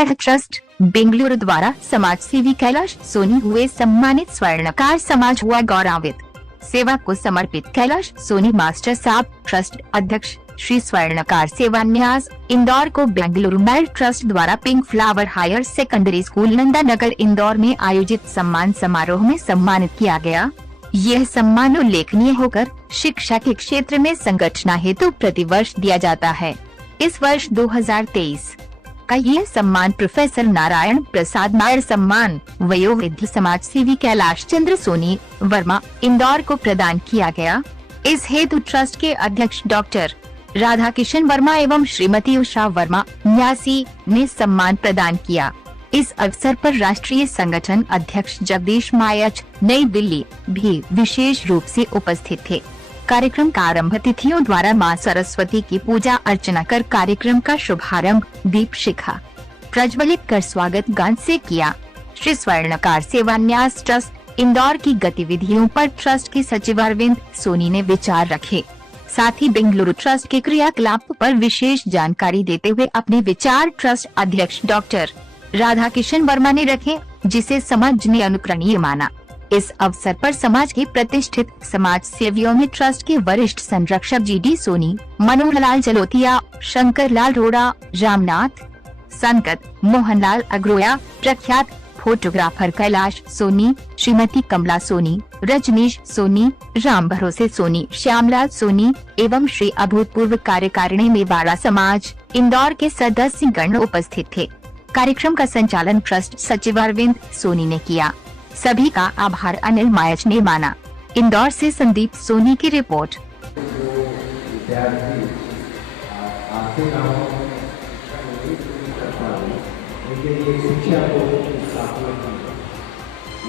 Made trust Bengaluru द्वारा समाज सेवी कैलाश सोनी हुए सम्मानित। स्वर्णकार समाज हुआ गौरवित। सेवा को समर्पित कैलाश सोनी मास्टर साहब ट्रस्ट अध्यक्ष श्री स्वर्णकार सेवान्यास इंदौर को बेंगलुरु मेड ट्रस्ट द्वारा pink flower higher secondary school Nanda Nagar Indore में आयोजित सम्मान समारोह में सम्मानित किया गया। यह सम्मान उल्लेखनीय होकर शिक्षा के क्षेत्र में संगठन हेतु प्रतिवर्ष दिया जाता है। इस वर्ष 2023 का यह सम्मान प्रोफेसर नारायण प्रसाद नायर सम्मान वयोवृद्ध समाज सेवी कैलाश चंद्र सोनी वर्मा इंदौर को प्रदान किया गया। इस हेतु ट्रस्ट के अध्यक्ष डॉक्टर राधा किशन वर्मा एवं श्रीमती उषा वर्मा न्यासी ने सम्मान प्रदान किया। इस अवसर पर राष्ट्रीय संगठन अध्यक्ष जगदीश मायच नई दिल्ली भी विशेष रूप से उपस्थित थे। कार्यक्रम का आरंभ तिथियों द्वारा मां सरस्वती की पूजा अर्चना कर कार्यक्रम का शुभारंभ दीप शिखा प्रज्वलित कर स्वागत गान से किया। श्री स्वर्णकार सेवान्यास ट्रस्ट इंदौर की गतिविधियों पर ट्रस्ट के सचिव अरविंद सोनी ने विचार रखे। साथ ही बेंगलुरु ट्रस्ट के क्रियाकलाप पर विशेष जानकारी देते हुए अपने विचार ट्रस्ट अध्यक्ष डॉक्टर राधा किशन वर्मा ने रखे, जिसे समाज ने अनुकरणीय माना। इस अवसर पर समाज के प्रतिष्ठित समाज सेवियों में ट्रस्ट के वरिष्ठ संरक्षक जीडी सोनी, मनोहर लाल जलोतिया, शंकर लाल रोड़ा, रामनाथ संकट, मोहनलाल अग्रोया, प्रख्यात फोटोग्राफर कैलाश सोनी, श्रीमती कमला सोनी, रजनीश सोनी, राम भरोसे सोनी, श्यामलाल सोनी एवं श्री अभूतपूर्व कार्यकारिणी मेवाड़ा समाज इंदौर के सदस्य गण उपस्थित थे। कार्यक्रम का संचालन ट्रस्ट सचिव अरविंद सोनी ने किया। सभी का आभार अनिल मायच ने माना। इंदौर से संदीप सोनी की रिपोर्ट।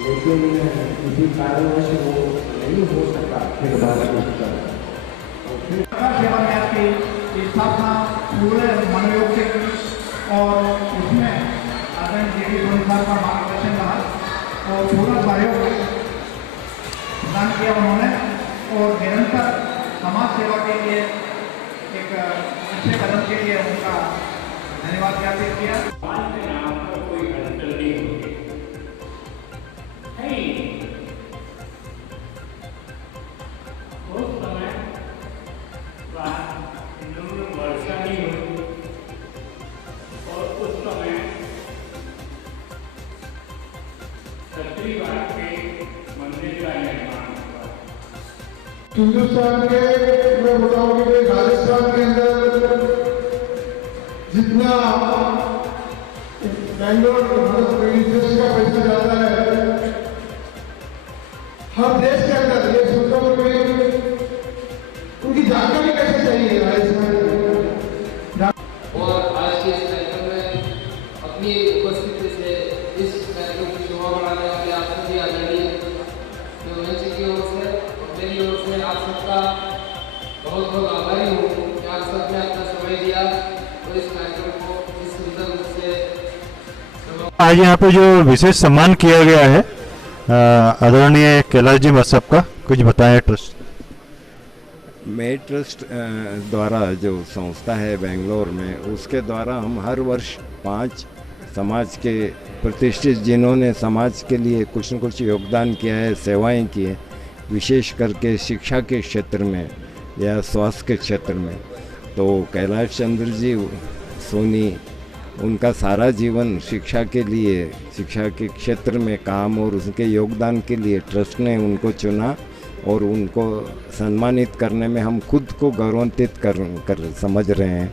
लेकिन किसी कारणवश वो नहीं हो सका। फिर सेवान्यास की स्थापना पूरे मनोयोग से की और उसमें आदरणीय जीडी सोनी साहब का मार्गदर्शन रहा और पूरा सहयोग प्रदान किया उन्होंने और निरंतर समाज सेवा के लिए एक अच्छे कदम के लिए उनका धन्यवाद ज्ञापित किया। हिंदुस्तान के मैं बताऊंगी कि राजस्थान के अंदर जितना बैंगलोर देश का पैसा जाता है, हर देश के अंदर ये सोचो कि उनकी जानकारी कैसे चाहिए राजस्थान और आज के इस कार्यक्रम में अपनी उपस्थिति से इस कार्यक्रम की शोभा बढ़ाने वाले आप सभी आदरणीय मंच की ओर से मेरी ओर से आप सबका बहुत बहुत आभारी हूँ कि आप सबने अपना समय दिया और इस कार्यक्रम को इस सुंदर रूप से। आज यहाँ पे जो विशेष सम्मान किया गया है आदरणीय कैलाश जी साहब का, कुछ बताएं। ट्रस्ट मेड ट्रस्ट द्वारा जो संस्था है बेंगलोर में, उसके द्वारा हम हर वर्ष 5 समाज के प्रतिष्ठित जिन्होंने समाज के लिए कुछ न कुछ योगदान किया है, सेवाएं की है, विशेष करके शिक्षा के क्षेत्र में या स्वास्थ्य के क्षेत्र में, तो कैलाश चंद्र जी सोनी उनका सारा जीवन शिक्षा के लिए, शिक्षा के क्षेत्र में काम और उसके योगदान के लिए ट्रस्ट ने उनको चुना और उनको सम्मानित करने में हम खुद को गौरवान्वित कर समझ रहे हैं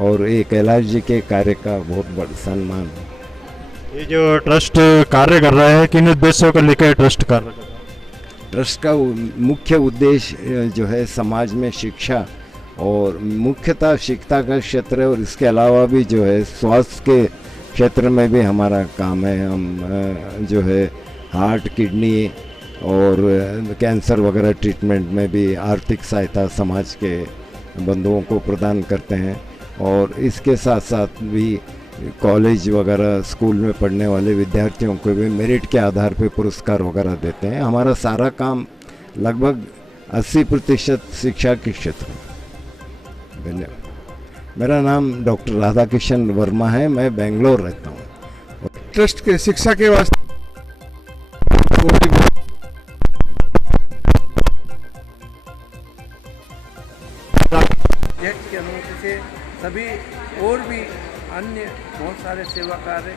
और ये कैलाश जी के कार्य का बहुत बड़ा सम्मान है। ये जो ट्रस्ट कार्य कर रहा है, किन उद्देश्यों को लेकर ट्रस्ट कार्य कर रहा है? ट्रस्ट का मुख्य उद्देश्य जो है समाज में शिक्षा और मुख्यतः शिक्षा का क्षेत्र है और इसके अलावा भी जो है स्वास्थ्य के क्षेत्र में भी हमारा काम है। हम जो है हार्ट, किडनी और कैंसर वगैरह ट्रीटमेंट में भी आर्थिक सहायता समाज के बंधुओं को प्रदान करते हैं और इसके साथ साथ भी कॉलेज वगैरह स्कूल में पढ़ने वाले विद्यार्थियों को भी मेरिट के आधार पर पुरस्कार वगैरह देते हैं। हमारा सारा काम लगभग 80% शिक्षा के क्षेत्र में। धन्यवाद। मेरा नाम डॉक्टर राधा किशन वर्मा है, मैं बेंगलोर रहता हूँ। ट्रस्ट के शिक्षा के वास्ते अध्यक्ष की अनुमति से सभी और भी अन्य बहुत सारे सेवा कार्य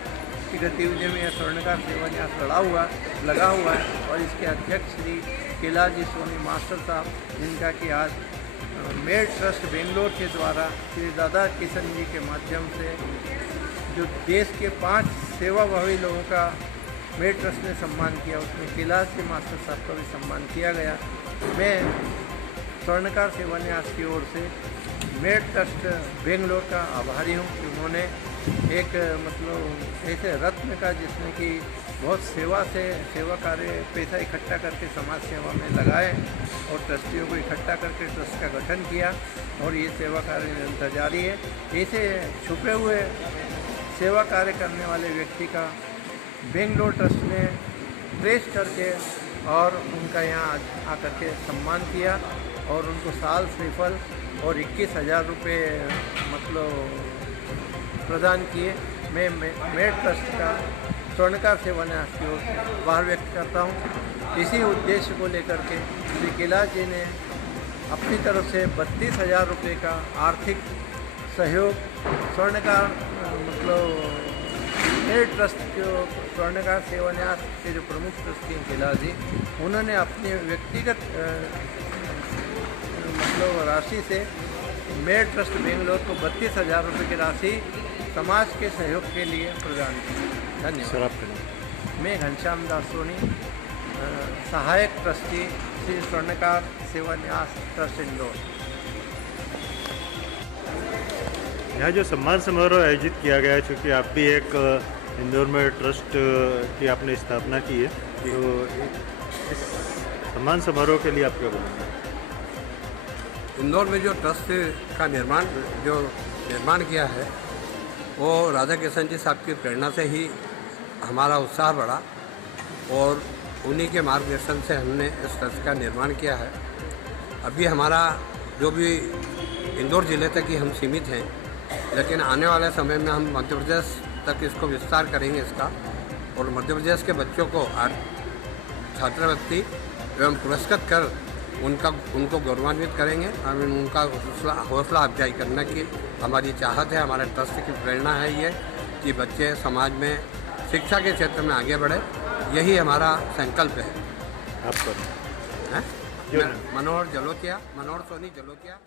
की गतिविधियों में यह स्वर्णकार सेवा न्यास लगा हुआ है और इसके अध्यक्ष श्री कैलाश सोनी मास्टर साहब, जिनका कि आज मेड ट्रस्ट बेंगलोर के द्वारा श्री दादा किशन जी के माध्यम से जो देश के 5 सेवाभावी लोगों का मेड ट्रस्ट ने सम्मान किया, उसमें कैलाश जी मास्टर साहब का भी सम्मान किया गया। मैं स्वर्णकार सेवा न्यास की ओर से मेड ट्रस्ट बेंगलोर का आभारी हूँ कि उन्होंने एक ऐसे रत्न का जिसने कि बहुत सेवा कार्य पैसा इकट्ठा करके समाज सेवा में लगाए और ट्रस्टियों को इकट्ठा करके ट्रस्ट का गठन किया और ये सेवा कार्य निरंतर जारी है। ऐसे छुपे हुए सेवा कार्य करने वाले व्यक्ति का बेंगलोर ट्रस्ट ने ट्रेस करके और उनका यहाँ आकर के सम्मान किया और उनको साल श्रीफल और 21,000 रुपये प्रदान किए। मैं मेड ट्रस्ट का स्वर्णकार सेवा न्यास की ओर से आभार व्यक्त करता हूँ। इसी उद्देश्य को लेकर के श्री कैलाश जी ने अपनी तरफ से 32,000 रुपये का आर्थिक सहयोग स्वर्णकार मेड ट्रस्ट जो स्वर्णकार सेवा न्यास के जो प्रमुख ट्रस्टी हैं कैलाश जी, उन्होंने अपने व्यक्तिगत राशि से मेड ट्रस्ट बेंगलोर को 32,000 रुपये की राशि समाज के सहयोग के लिए प्रदान की। धन्यवाद। मैं घनश्याम दास सोनी, सहायक ट्रस्टी श्री स्वर्णकार सेवा न्यास ट्रस्ट इंदौर। यहाँ जो सम्मान समारोह आयोजित किया गया है, चूँकि आप भी एक इंदौर में ट्रस्ट की आपने स्थापना की है, तो इस सम्मान समारोह के लिए आप क्या बोलेंगे? इंदौर में जो ट्रस्ट का निर्माण किया है वो राधा किशन जी साहब की प्रेरणा से ही हमारा उत्साह बढ़ा और उन्हीं के मार्गदर्शन से हमने इस ट्रस्ट का निर्माण किया है। अभी हमारा जो भी इंदौर ज़िले तक ही हम सीमित हैं, लेकिन आने वाले समय में हम मध्य प्रदेश तक इसको विस्तार करेंगे इसका, और मध्य प्रदेश के बच्चों को छात्रवृत्ति एवं पुरस्कृत कर उनको गौरवान्वित करेंगे। हम उनका हौसला अफजाई करने की हमारी चाहत है, हमारे ट्रस्ट की प्रेरणा है ये कि बच्चे समाज में शिक्षा के क्षेत्र में आगे बढ़े, यही हमारा संकल्प है। आपका मनोहर सोनी जलोटिया।